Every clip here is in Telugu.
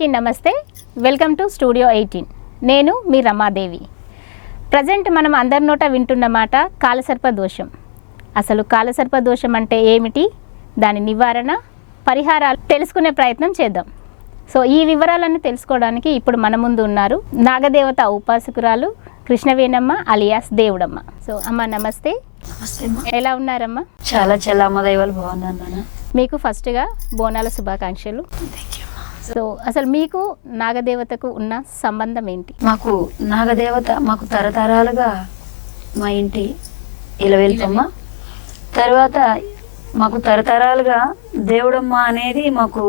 అందరికీ నమస్తే. Welcome to studio eighteen. నేను మీ రమాదేవి. ప్రజెంట్ మనం అందరి నోట వింటున్న మాట కాలసర్ప దోషం. అసలు కాలసర్ప దోషం అంటే ఏమిటి? దాని నివారణ పరిహారాలు తెలుసుకునే ప్రయత్నం చేద్దాం. సో ఈ వివరాలన్నీ తెలుసుకోవడానికి ఇప్పుడు మన ముందు ఉన్నారు నాగదేవత ఉపాసకురాలు కృష్ణవేణమ్మ అలియాస్ దేవుడమ్మ. సో అమ్మ నమస్తే. ఎలా ఉన్నారమ్మా? చాలా చాలా అమ్మ దైవాలు బాగున్నాను నాన్న. మీకు ఫస్ట్గా బోనాల శుభాకాంక్షలు. Thank you. సో అసలు మీకు నాగదేవతకు ఉన్న సంబంధం ఏంటి? మాకు నాగదేవత మాకు తరతరాలుగా మా ఇంటి ఇలవెల్పమ్మ. తర్వాత మాకు తరతరాలుగా దేవుడమ్మ అనేది మాకు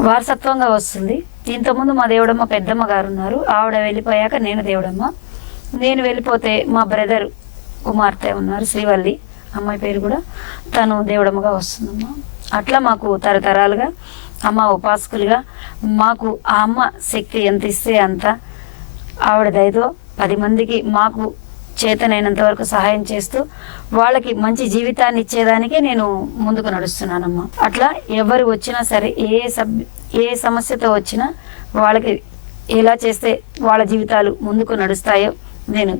వారసత్వంగా వస్తుంది. ఇంతకుముందు మా దేవుడమ్మ పెద్దమ్మ గారు ఉన్నారు. ఆవిడ వెళ్ళిపోయాక నేను దేవుడమ్మ. నేను వెళ్ళిపోతే మా బ్రదర్ కుమార్తె ఉన్నారు శ్రీవల్లి. అమ్మాయి పేరు కూడా తను దేవుడమ్మగా వస్తుందమ్మా. అట్లా మాకు తరతరాలుగా అమ్మ ఉపాసకులుగా మాకు ఆ అమ్మ శక్తి ఎంత ఇస్తే అంత ఆవిడ దయతో పది మందికి మాకు చేతనైనంత వరకు సహాయం చేస్తూ వాళ్ళకి మంచి జీవితాన్ని ఇచ్చేదానికే నేను ముందుకు నడుస్తున్నానమ్మా. అట్లా ఎవరు వచ్చినా సరే ఏ సబ్ ఏ సమస్యతో వచ్చినా వాళ్ళకి ఎలా చేస్తే వాళ్ళ జీవితాలు ముందుకు నడుస్తాయో నేను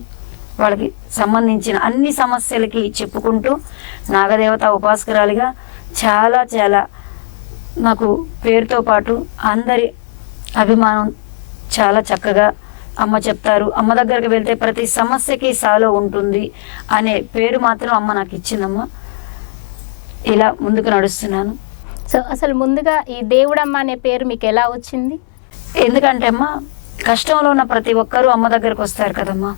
వాళ్ళకి సంబంధించిన అన్ని సమస్యలకి చెప్పుకుంటూ నాగదేవత ఉపాసకురాలిగా చాలా చాలా నాకు పేరుతో పాటు అందరి అభిమానం చాలా చక్కగా అమ్మ చెప్తారు. అమ్మ దగ్గరికి వెళ్తే ప్రతి సమస్యకి సాలో ఉంటుంది అనే పేరు మాత్రం అమ్మ నాకు ఇచ్చిందమ్మ. ఇలా ముందుకు నడుస్తున్నాను. సో అసలు ముందుగా ఈ దేవుడమ్మ అనే పేరు మీకు ఎలా వచ్చింది? ఎందుకంటే అమ్మ కష్టంలో ఉన్న ప్రతి ఒక్కరూ అమ్మ దగ్గరకు వస్తారు కదమ్మా.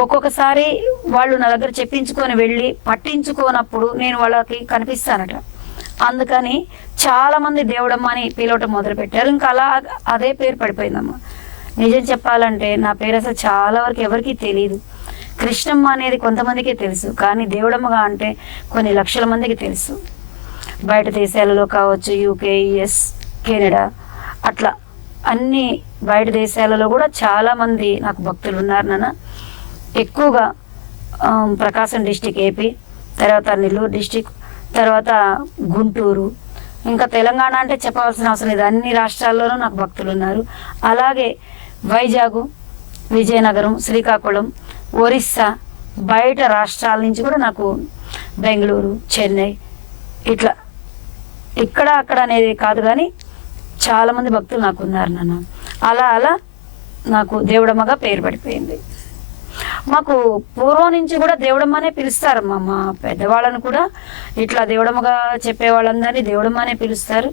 ఒక్కొక్కసారి వాళ్ళు నా దగ్గర చెప్పించుకొని వెళ్ళి పట్టించుకోనప్పుడు నేను వాళ్ళకి కనిపిస్తానట. అందుకని చాలా మంది దేవుడమ్మ అని పిలవటం మొదలు పెట్టారు ఇంకా అలా అదే పేరు పడిపోయిందమ్మా. నిజం చెప్పాలంటే నా పేరు అసలు చాలా వరకు ఎవరికీ తెలియదు కృష్ణమ్మ అనేది కొంతమందికే తెలుసు కానీ దేవుడమ్మగా అంటే కొన్ని లక్షల మందికి తెలుసు. బయట దేశాలలో కావచ్చు యూకే యుఎస్ కెనడా అట్లా అన్ని బయట దేశాలలో కూడా చాలా మంది నాకు భక్తులు ఉన్నారు నాన్న. ఎక్కువగా ప్రకాశం డిస్టిక్ ఏపీ తర్వాత నెల్లూరు డిస్టిక్ తర్వాత గుంటూరు. ఇంకా తెలంగాణ అంటే చెప్పవలసిన అవసరం లేదు. అన్ని రాష్ట్రాల్లోనూ నాకు భక్తులు ఉన్నారు. అలాగే వైజాగ్ విజయనగరం శ్రీకాకుళం ఒరిస్సా బయట రాష్ట్రాల నుంచి కూడా నాకు బెంగళూరు చెన్నై ఇట్లా ఇక్కడ అక్కడ అనేది కాదు కానీ చాలామంది భక్తులు నాకు ఉన్నారు నాన్న. అలా అలా నాకు దేవుడమ్మగా పేరు పడిపోయింది. మాకు పూర్వం నుంచి కూడా దేవుడమ్మనే పిలుస్తారు. మా పెద్దవాళ్ళని కూడా ఇట్లా దేవుడమ్మగా చెప్పే వాళ్ళందరినీ దేవుడమ్మనే పిలుస్తారు.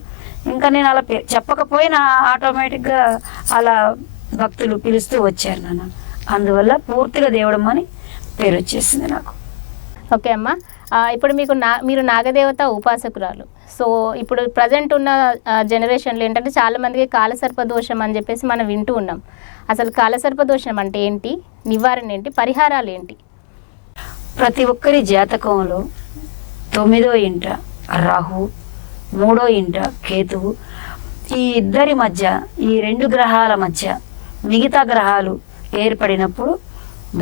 ఇంకా నేను అలా పే- చెప్పకపోయినా ఆటోమేటిక్గా అలా భక్తులు పిలుస్తూ వచ్చారు నాన్న. అందువల్ల పూర్తిగా దేవుడమ్మని పేరు వచ్చేసింది నాకు. ఓకే అమ్మ. ఇప్పుడు మీకు నా మీరు నాగదేవత ఉపాసకురాలు. సో ఇప్పుడు ప్రజెంట్ ఉన్న జనరేషన్లో ఏంటంటే చాలామందికి కాలసర్ప దోషం అని చెప్పేసి మనం వింటూ ఉన్నాం. అసలు కాలసర్ప దోషం అంటే ఏంటి? నివారణ ఏంటి? పరిహారాలు ఏంటి? ప్రతి ఒక్కరి జాతకంలో తొమ్మిదో ఇంట రాహు మూడో ఇంట కేతువు. ఈ ఇద్దరి మధ్య ఈ రెండు గ్రహాల మధ్య మిగతా గ్రహాలు ఏర్పడినప్పుడు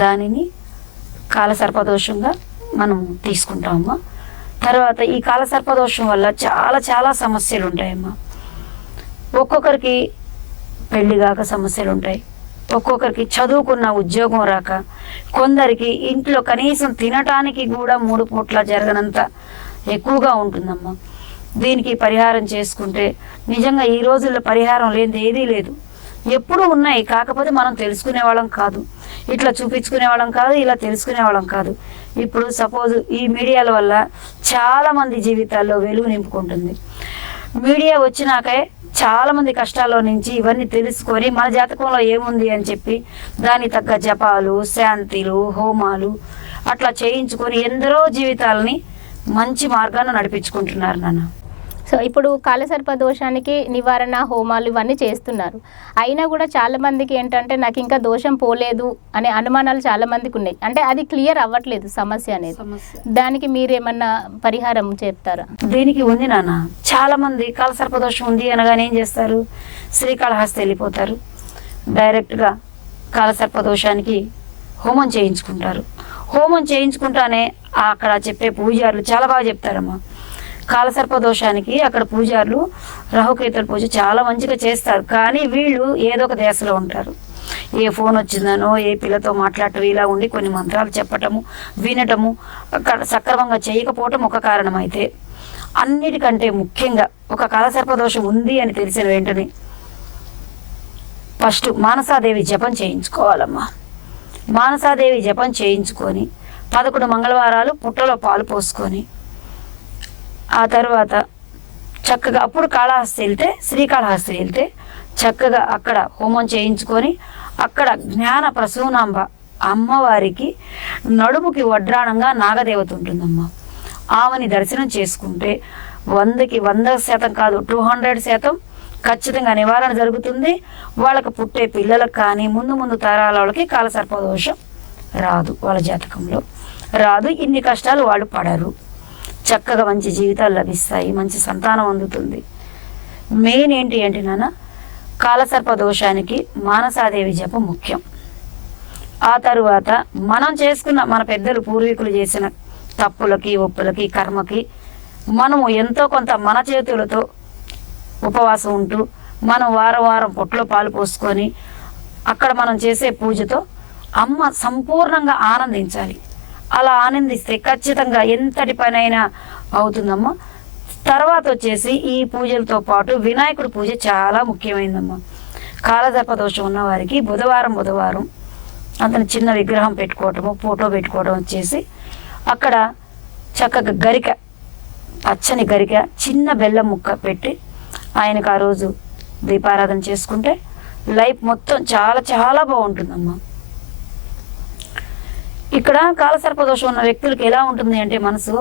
దానిని కాలసర్పదోషంగా మనం తీసుకుంటాము తర్వాత ఈ కాలసర్పదోషం వల్ల చాలా చాలా సమస్యలు ఉంటాయమ్మా ఒక్కొక్కరికి పెళ్ళి కాక సమస్యలు ఉంటాయి ఒక్కొక్కరికి చదువుకున్న ఉద్యోగం రాక కొందరికి ఇంట్లో కనీసం తినటానికి కూడా మూడు పూట్ల జరగనంత ఎక్కువగా ఉంటుందమ్మా. దీనికి పరిహారం చేసుకుంటే నిజంగా ఈ రోజుల్లో పరిహారం లేనిది ఏదీ లేదు. ఎప్పుడూ ఉన్నాయి కాకపోతే మనం తెలుసుకునే వాళ్ళం కాదు. ఇట్లా చూపించుకునే వాళ్ళం కాదు ఇలా తెలుసుకునే వాళ్ళం కాదు. ఇప్పుడు సపోజ్ ఈ మీడియాల వల్ల చాలా మంది జీవితాల్లో వెలుగు నింపుకుంటుంది. మీడియా వచ్చినాకే చాలా మంది కష్టాల్లో నుంచి ఇవన్నీ తెలుసుకొని మన జాతకంలో ఏముంది అని చెప్పి దానికి తగ్గ జపాలు శాంతిలు హోమాలు అట్లా చేయించుకొని ఎందరో జీవితాలని మంచి మార్గాన్ని నడిపించుకుంటున్నారు నాన్న. సో ఇప్పుడు కాలసర్ప దోషానికి నివారణ హోమాలు ఇవన్నీ చేస్తున్నారు. అయినా కూడా చాలా మందికి ఏంటంటే నాకు ఇంకా దోషం పోలేదు అనే అనుమానాలు చాలా మందికి ఉన్నాయి. అంటే అది క్లియర్ అవ్వట్లేదు సమస్య అనేది. దానికి మీరేమన్నా పరిహారం చెప్తారా? దీనికి ఉంది నాన్న? చాలా మంది కాలసర్పదోషం ఉంది అనగానే ఏం చేస్తారు? శ్రీకాళహస్తి వెళ్ళిపోతారు. డైరెక్ట్గా కాలసర్పదోషానికి హోమం చేయించుకుంటారు. హోమం చేయించుకుంటానే అక్కడ చెప్పే పూజారులు చాలా బాగా చెప్తారమ్మా. కాలసర్ప దోషానికి అక్కడ పూజారులు రాహుకేతుల పూజ చాలా మంచిగా చేస్తారు. కానీ వీళ్ళు ఏదో ఒక దేశలో ఉంటారు. ఏ ఫోన్ వచ్చిందనో ఏ పిల్లతో మాట్లాడటం ఇలా ఉండి కొన్ని మంత్రాలు చెప్పటము వినటము అక్కడ సక్రమంగా చేయకపోవటం ఒక కారణమైతే అన్నిటికంటే ముఖ్యంగా ఒక కాలసర్ప దోషం ఉంది అని తెలిసిన వెంటనే ఫస్ట్ మానసాదేవి జపం చేయించుకోవాలమ్మా. మానసాదేవి జపం చేయించుకొని పదకొండు మంగళవారాలు పుట్టలో పాలు పోసుకొని ఆ తర్వాత చక్కగా అప్పుడు కాళహస్తి వెళ్తే శ్రీకాళహస్తి వెళ్తే చక్కగా అక్కడ హోమం చేయించుకొని అక్కడ జ్ఞాన ప్రసూనాంబ అమ్మవారికి నడుముకి వడ్రాణంగా నాగదేవత ఉంటుందమ్మ. ఆమెని దర్శనం చేసుకుంటే వందకి వంద శాతం కాదు టూ హండ్రెడ్ శాతం ఖచ్చితంగా నివారణ జరుగుతుంది. వాళ్ళకి పుట్టే పిల్లలకు కానీ ముందు ముందు తరాల వాళ్ళకి కాలసర్పదోషం రాదు వాళ్ళ జాతకంలో. రాదు ఇన్ని కష్టాలు వాళ్ళు పడరు. చక్కగా మంచి జీవితాలు లభిస్తాయి మంచి సంతానం అందుతుంది. మెయిన్ ఏంటి అంటే నాన్న కాలసర్ప దోషానికి మానసాదేవి జపం ముఖ్యం. ఆ తరువాత మనం చేసుకున్న మన పెద్దలు పూర్వీకులు చేసిన తప్పులకి ఒప్పులకి కర్మకి మనము ఎంతో కొంత మన చేతులతో ఉపవాసం ఉంటూ మనం వారం వారం పొట్లో పాలు పోసుకొని అక్కడ మనం చేసే పూజతో అమ్మ సంపూర్ణంగా ఆనందించాలి. అలా ఆనందిస్తే ఖచ్చితంగా ఎంతటి పనైనా అవుతుందమ్మా. తర్వాత వచ్చేసి ఈ పూజలతో పాటు వినాయకుడి పూజ చాలా ముఖ్యమైనదమ్మా కాలదర్ప దోషం ఉన్న వారికి బుధవారం బుధవారం అతను చిన్న విగ్రహం పెట్టుకోవటము ఫోటో పెట్టుకోవడం వచ్చేసి అక్కడ చక్కగా గరిక పచ్చని గరిక చిన్న బెల్లం ముక్క పెట్టి ఆయనకు ఆ రోజు దీపారాధన చేసుకుంటే లైఫ్ మొత్తం చాలా చాలా బాగుంటుందమ్మా. ఇక్కడ కాలసర్ప దోషం ఉన్న వ్యక్తులకి ఎలా ఉంటుంది అంటే మనసు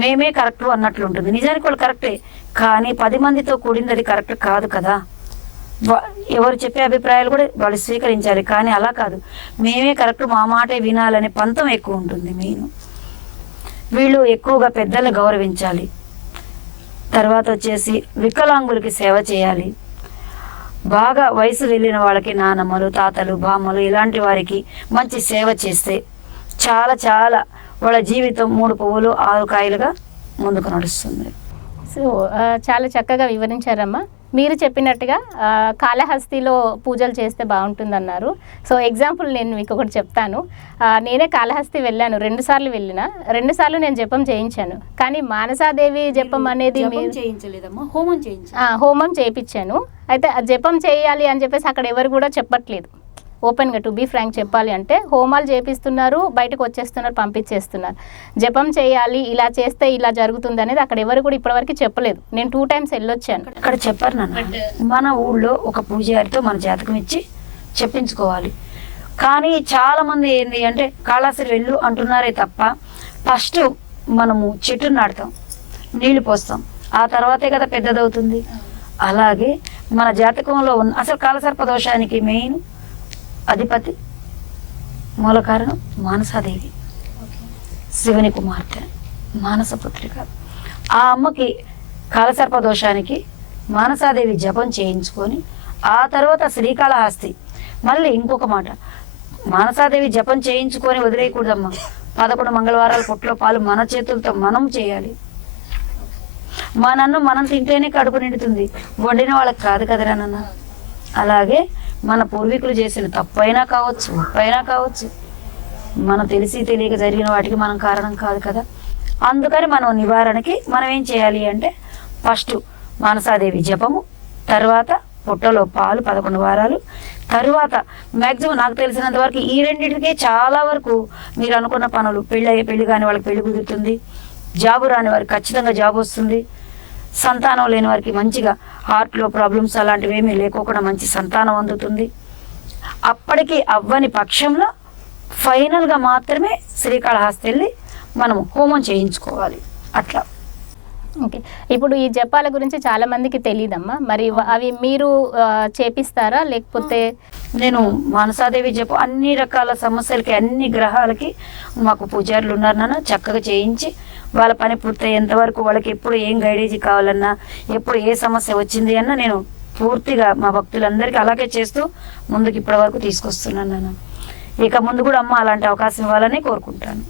మేమే కరెక్ట్ అన్నట్లు ఉంటుంది. నిజానికి వాళ్ళు కరెక్టే కానీ పది మందితో కూడింది అది కరెక్ట్ కాదు కదా. ఎవరు చెప్పే అభిప్రాయాలు కూడా వాళ్ళు స్వీకరించాలి కానీ అలా కాదు. మేమే కరెక్ట్ మా మాటే వినాలనే పంతం ఎక్కువ ఉంటుంది మెయిన్. వీళ్ళు ఎక్కువగా పెద్దలను గౌరవించాలి. తర్వాత వచ్చేసి వికలాంగులకి సేవ చేయాలి. బాగా వయసు వెళ్ళిన వాళ్ళకి నానమ్మలు తాతలు బామ్మలు ఇలాంటి వారికి మంచి సేవ చేస్తే చాలా చాలా వాళ్ళ జీవితం మూడు పువ్వులు ఆరు కాయలుగా ముందుకు నడుస్తుంది. సో చాలా చక్కగా వివరించారమ్మా. మీరు చెప్పినట్టుగా కాళహస్తిలో పూజలు చేస్తే బాగుంటుందన్నారు. సో ఎగ్జాంపుల్ నేను మీకు ఒకటి చెప్తాను. నేనే కాళహస్తి వెళ్ళాను రెండు సార్లు వెళ్ళిన. రెండు సార్లు నేను జపం చేయించాను. కానీ మానసాదేవి జపం అనేది హోమం చేయించాలి ఆ, హోమం చేయించాను. అయితే జపం చేయాలి అని చెప్పేసి అక్కడ ఎవరు కూడా చెప్పట్లేదు. ఓపెన్గా టు బీ ఫ్రాంక్ చెప్పాలి అంటే హోమాలు చేపిస్తున్నారు బయటకు వచ్చేస్తున్నారు పంపించేస్తున్నారు. జపం చేయాలి ఇలా చేస్తే ఇలా జరుగుతుంది అనేది అక్కడ ఎవరు కూడా ఇప్పటివరకు చెప్పలేదు. నేను టూ టైమ్స్ వెళ్ళొచ్చాను. ఇక్కడ చెప్పారు నాన్న. మన ఊళ్ళో ఒక పూజారితో మన జాతకం ఇచ్చి చెప్పించుకోవాలి. కానీ చాలా మంది ఏంది అంటే కాళాశ్రీ వెళ్ళు అంటున్నారే తప్ప ఫస్ట్ మనము చెట్టును నాటుతాం నీళ్ళు పోస్తాం. ఆ తర్వాతే కదా పెద్దదవుతుంది. అలాగే మన జాతకంలో ఉన్న అసలు కాలసర్ప దోషానికి మెయిన్ అధిపతి మూల కారణం మానసాదేవి. శివుని కుమార్తె మానసపుత్రిక. ఆ అమ్మకి కాలసర్ప దోషానికి మానసాదేవి జపం చేయించుకొని ఆ తర్వాత శ్రీకాళహస్తి. మళ్ళీ ఇంకొక మాట మానసాదేవి జపం చేయించుకొని వదిలేయకూడదమ్మా. పదకొండు మంగళవారాల పొట్లో పాలు మన చేతులతో మనం చేయాలి. మనన్ను మనం తింటేనే కడుపు నిండుతుంది. వండిన వాళ్ళకి కాదు కదరా నాన్న. అలాగే మన పూర్వీకులు చేసిన తప్పైనా కావచ్చు ఉప్పైనా కావచ్చు. మనం తెలిసి తెలియక జరిగిన వాటికి మనం కారణం కాదు కదా. అందుకని మనం నివారణకి మనం ఏం చేయాలి అంటే ఫస్ట్ మానసాదేవి జపము తర్వాత పుట్టలో పాలు పదకొండు వారాలు తరువాత మ్యాక్సిమం నాకు తెలిసినంత వరకు ఈ రెండింటికే చాలా వరకు మీరు అనుకున్న పనులు పెళ్ళి అయ్యే పెళ్ళి కాని వాళ్ళకి పెళ్ళి కుదురుతుంది. జాబు రాని వారికి ఖచ్చితంగా జాబ్ వస్తుంది. సంతానం లేని వారికి మంచిగా హార్ట్లో ప్రాబ్లమ్స్ అలాంటివి ఏమీ లేకోకుండా మంచి సంతానం అందుతుంది. అప్పటికి అవ్వని పక్షంలో ఫైనల్గా మాత్రమే శ్రీకాళహస్తి వెళ్ళి మనం హోమం చేయించుకోవాలి. అట్లా. ఓకే. ఇప్పుడు ఈ జపాల గురించి చాలా మందికి తెలియదమ్మా మరి అవి మీరు చేపిస్తారా? లేకపోతే నేను మానసాదేవి జపం అన్ని రకాల సమస్యలకి అన్ని గ్రహాలకి మాకు పూజారులు ఉన్నారు నాన్న. చక్కగా చేయించి వాళ్ళ పని పూర్తయ్యేంత వరకు వాళ్ళకి ఎప్పుడు ఏం గైడేజీ కావాలన్నా ఎప్పుడు ఏ సమస్య వచ్చింది అన్న నేను పూర్తిగా మా భక్తులందరికీ అలాగే చేస్తూ ముందుకు ఇప్పటి వరకు తీసుకొస్తున్నాను నాన్న. ఇక ముందు కూడా అమ్మ అలాంటి అవకాశం ఇవ్వాలని కోరుకుంటాను.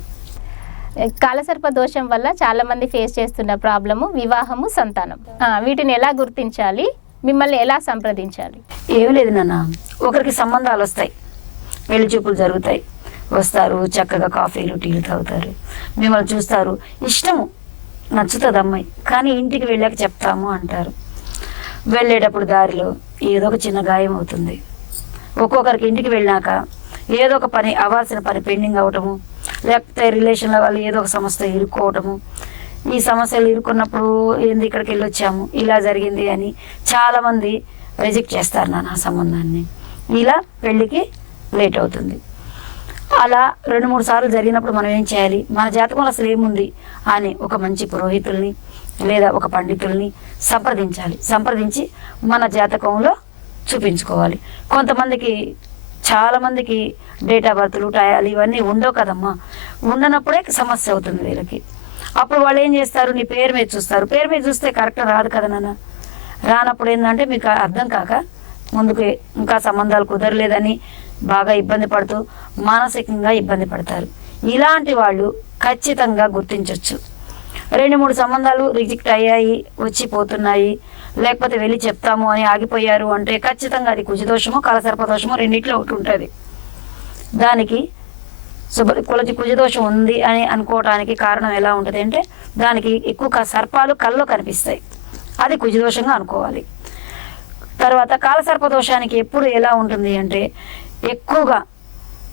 కాలసర్ప దోషం వల్ల చాలా మంది ఫేస్ చేస్తున్న ప్రాబ్లము వివాహము సంతానం. వీటిని ఎలా గుర్తించాలి? మిమ్మల్ని ఎలా సంప్రదించాలి? ఏం లేదు నాన్న. ఒకరికి సంబంధాలు వస్తాయి. పెళ్ళి చూపులు జరుగుతాయి. వస్తారు చక్కగా కాఫీలు టీలు తాగుతారు. మిమ్మల్ని చూస్తారు. ఇష్టము నచ్చుతుంది అమ్మాయి. కానీ ఇంటికి వెళ్ళాక చెప్తాము అంటారు. వెళ్ళేటప్పుడు దారిలో ఏదో ఒక చిన్న గాయం అవుతుంది. ఒక్కొక్కరికి ఇంటికి వెళ్ళాక ఏదో ఒక పని అవ్వాల్సిన పని పెండింగ్ అవ్వటము లేకపోతే రిలేషన్లో వాళ్ళు ఏదో ఒక సమస్య ఇరుక్కోవటము ఈ సమస్యలు ఇరుక్కున్నప్పుడు ఏంది ఇక్కడికి వెళ్ళి వచ్చాము? ఇలా జరిగింది అని చాలామంది రిజెక్ట్ చేస్తారు నాన్న ఆ సంబంధాన్ని. ఇలా పెళ్ళికి లేట్ అవుతుంది. అలా రెండు మూడు సార్లు జరిగినప్పుడు మనం ఏం చేయాలి? మన జాతకంలో అసలు ఏముంది? అని ఒక మంచి పురోహితుల్ని లేదా ఒక పండితుల్ని సంప్రదించాలి. సంప్రదించి మన జాతకంలో చూపించుకోవాలి. కొంతమందికి చాలా మందికి డేట్ ఆఫ్ బర్త్లు టయాలు ఇవన్నీ ఉండవు కదమ్మా. ఉండనప్పుడే సమస్య అవుతుంది వీళ్ళకి. అప్పుడు వాళ్ళు ఏం చేస్తారు? నీ పేరు మీద చూస్తారు. పేరు మీద చూస్తే కరెక్ట్ రాదు కదా నాన్న. రానప్పుడు ఏంటంటే మీకు అర్థం కాక ముందుకు ఇంకా సంబంధాలు కుదరలేదని బాగా ఇబ్బంది పడుతూ మానసికంగా ఇబ్బంది పడతారు. ఇలాంటి వాళ్ళు ఖచ్చితంగా గుర్తించవచ్చు రెండు మూడు సంబంధాలు రిజెక్ట్ అయ్యాయి వచ్చి పోతున్నాయి లేకపోతే వెళ్ళి చెప్తాము అని ఆగిపోయారు అంటే ఖచ్చితంగా అది కుజదోషము కలసర్పదోషమో రెండిట్లో ఒకటి ఉంటుంది. దానికి శుభ కులజి కుజదోషం ఉంది అని అనుకోవటానికి కారణం ఎలా ఉంటుంది అంటే దానికి ఎక్కువ సర్పాలు కల్లో కనిపిస్తాయి. అది కుజదోషంగా అనుకోవాలి. తర్వాత కాలసర్పదోషానికి ఎప్పుడు ఎలా ఉంటుంది అంటే ఎక్కువగా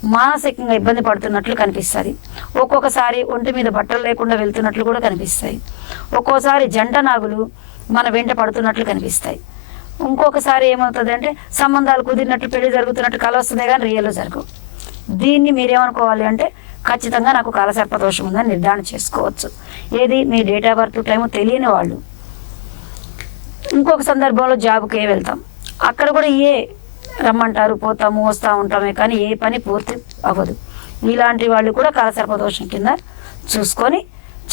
మానసికంగా ఇబ్బంది పడుతున్నట్లు కనిపిస్తుంది ఒక్కొక్కసారి ఒంటి మీద బట్టలు లేకుండా వెళ్తున్నట్లు కూడా కనిపిస్తాయి. ఒక్కోసారి జంట నాగులు మన వెంట పడుతున్నట్లు కనిపిస్తాయి. ఇంకొకసారి ఏమవుతుంది అంటే సంబంధాలు కుదిరినట్టు పెళ్ళి జరుగుతున్నట్టు కళ వస్తుంది కానీ రియల్లో జరగవు. దీన్ని మీరేమనుకోవాలి అంటే ఖచ్చితంగా నాకు కాలసర్ప దోషం ఉందని నిర్ధారణ చేసుకోవచ్చు. ఏది? మీ డేట్ ఆఫ్ బర్త్ టైం తెలియని వాళ్ళు. ఇంకొక సందర్భంలో జాబ్కి వెళ్తాం. అక్కడ కూడా ఏ రమ్మంటారు పోతాము వస్తూ ఉంటామే కానీ ఏ పని పూర్తి అవ్వదు. ఇలాంటి వాళ్ళు కూడా కాలసర్పదోషం కింద చూసుకొని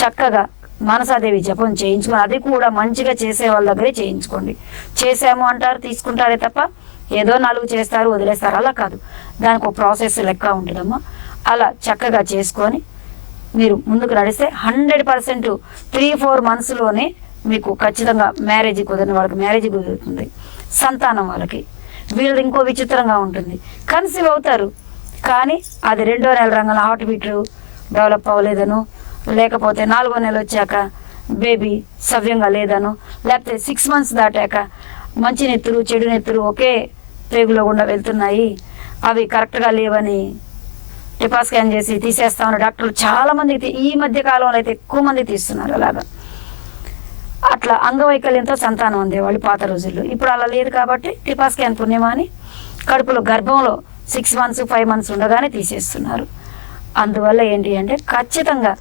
చక్కగా మనసాదేవి జపం చేయించుకుని అది కూడా మంచిగా చేసే వాళ్ళ దగ్గరే చేయించుకోండి. చేసాము అంటారు తీసుకుంటారే తప్ప ఏదో నాలుగు చేస్తారు వదిలేస్తారు అలా కాదు. దానికి ఒక ప్రాసెస్ లెక్క ఉంటుందమ్మా. అలా చక్కగా చేసుకొని మీరు ముందుకు నడిస్తే హండ్రెడ్ పర్సెంట్ త్రీ ఫోర్ మంత్స్లోనే మీకు ఖచ్చితంగా మ్యారేజ్ కుదిరిన వాళ్ళకి మ్యారేజ్ కుదురుతుంది. సంతానం వాళ్ళకి. వీళ్ళది ఇంకో విచిత్రంగా ఉంటుంది. కన్సీవ్ అవుతారు. కానీ అది రెండో నెల రంగంలో హార్ట్ బీట్ డెవలప్ అవ్వలేదను లేకపోతే నాలుగో నెల వచ్చాక బేబీ సవ్యంగా లేదను లేకపోతే సిక్స్ మంత్స్ దాటాక మంచి నెత్తురు చెడు నెత్తురు ఒకే పేగులో గుండా వెళ్తున్నాయి. అవి కరెక్ట్గా లేవని టిపా స్కాన్ చేసి తీసేస్తామని డాక్టర్లు చాలామంది ఈ మధ్య కాలంలో అయితే ఎక్కువ మంది తీస్తున్నారు అలాగా. అట్లా అంగవైకల్యంతో సంతానం ఉండేవాళ్ళు పాత రోజుల్లో. ఇప్పుడు అలా లేదు కాబట్టి టిపా స్కాన్ పుణ్యమా అని కడుపులో గర్భంలో సిక్స్ మంత్స్ ఫైవ్ మంత్స్ ఉండగానే తీసేస్తున్నారు. అందువల్ల ఏంటి అంటే ఖచ్చితంగా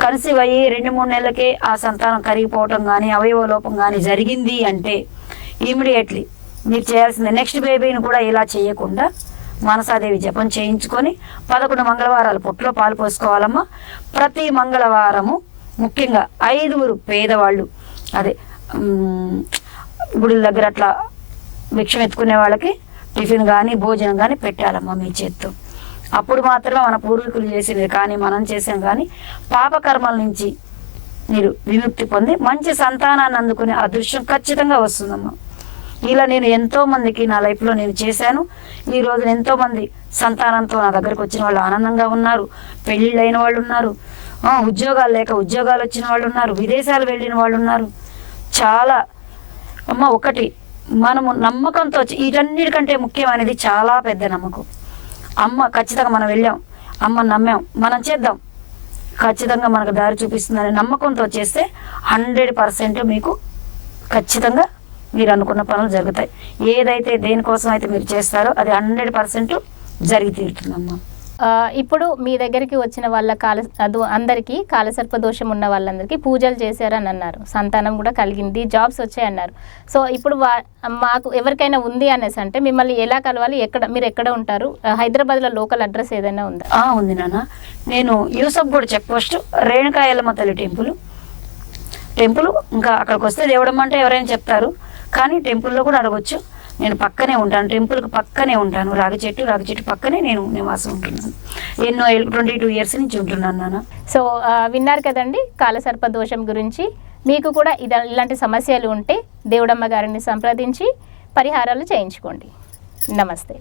కన్సీవ్ అయ్యి రెండు మూడు నెలలకే ఆ సంతానం కరిగిపోవటం కానీ అవయవ లోపం కానీ జరిగింది అంటే ఇమీడియట్లీ మీరు చేయాల్సింది నెక్స్ట్ బేబీని కూడా ఇలా చేయకుండా మనసాదేవి జపం చేయించుకొని పదకొండు మంగళవారాలు పొట్టులో పాలు పోసుకోవాలమ్మా. ప్రతి మంగళవారము ముఖ్యంగా ఐదుగురు పేదవాళ్ళు అదే గుడి గుడిల దగ్గర అట్లా భిక్షం ఎత్తుకునే వాళ్ళకి టిఫిన్ కానీ భోజనం కానీ పెట్టాలమ్మా మీ చేత్తో. అప్పుడు మాత్రమే మన పూర్వీకులు చేసినది కానీ మనం చేసాం కానీ పాపకర్మల నుంచి మీరు విముక్తి పొంది మంచి సంతానాన్ని అందుకునే అదృశ్యం ఖచ్చితంగా వస్తుందమ్మా. ఇలా నేను ఎంతో మందికి నా లైఫ్లో నేను చేశాను. ఈ రోజు ఎంతో మంది సంతానంతో నా దగ్గరకు వచ్చిన వాళ్ళు ఆనందంగా ఉన్నారు. పెళ్ళిళ్ళైన వాళ్ళు ఉన్నారు. ఉద్యోగాలు లేక ఉద్యోగాలు వచ్చిన వాళ్ళు ఉన్నారు. విదేశాలు వెళ్ళిన వాళ్ళు ఉన్నారు. చాలా అమ్మ ఒకటి మనము నమ్మకంతో వీటన్నిటికంటే ముఖ్యమైనది చాలా పెద్ద నమ్మకం. అమ్మ ఖచ్చితంగా మనం వెళ్ళాం. అమ్మ నమ్మాం. మనం చేద్దాం. ఖచ్చితంగా మనకు దారి చూపిస్తుందనే నమ్మకంతో చేస్తే హండ్రెడ్ పర్సెంట్ మీకు ఖచ్చితంగా మీరు అనుకున్న పనులు జరుగుతాయి. ఏదైతే దేనికోసం అయితే మీరు చేస్తారో అది హండ్రెడ్ పర్సెంట్ జరిగి తీరుతుందమ్మా. ఇప్పుడు మీ దగ్గరికి వచ్చిన వాళ్ళ కాల అందరికీ కాలసర్ప దోషం ఉన్న వాళ్ళందరికీ పూజలు చేశారని అన్నారు. సంతానం కూడా కలిగింది జాబ్స్ వచ్చాయన్నారు. సో ఇప్పుడు వా మాకు ఎవరికైనా ఉంది అనేసి అంటే మిమ్మల్ని ఎలా కలవాలి ఎక్కడ మీరు ఎక్కడ ఉంటారు? హైదరాబాద్లో లోకల్ అడ్రస్ ఏదైనా ఉందా? ఉంది నాన్న. నేను యూసఫ్ కూడా చెక్ పోస్ట్ రేణుకా ఎల్లమ్మ తల్లి టెంపుల్. టెంపుల్ ఇంకా అక్కడికి వస్తే దేవుడమ్మ అంటే ఎవరైనా చెప్తారు. కానీ టెంపుల్లో కూడా అడగొచ్చు. నేను పక్కనే ఉంటాను టెంపుల్కి పక్కనే ఉంటాను. రాగి చెట్టు రాగి చెట్టు పక్కనే నేను నివాసం ఉంటున్నాను. ఎన్నో ట్వంటీ టూ ఇయర్స్ నుంచి ఉంటున్నాను నాన్న. సో విన్నారు కదండి కాలసర్ప దోషం గురించి. మీకు కూడా ఇద ఇలాంటి సమస్యలు ఉంటే దేవుడమ్మ గారిని సంప్రదించి పరిహారాలు చేయించుకోండి. నమస్తే.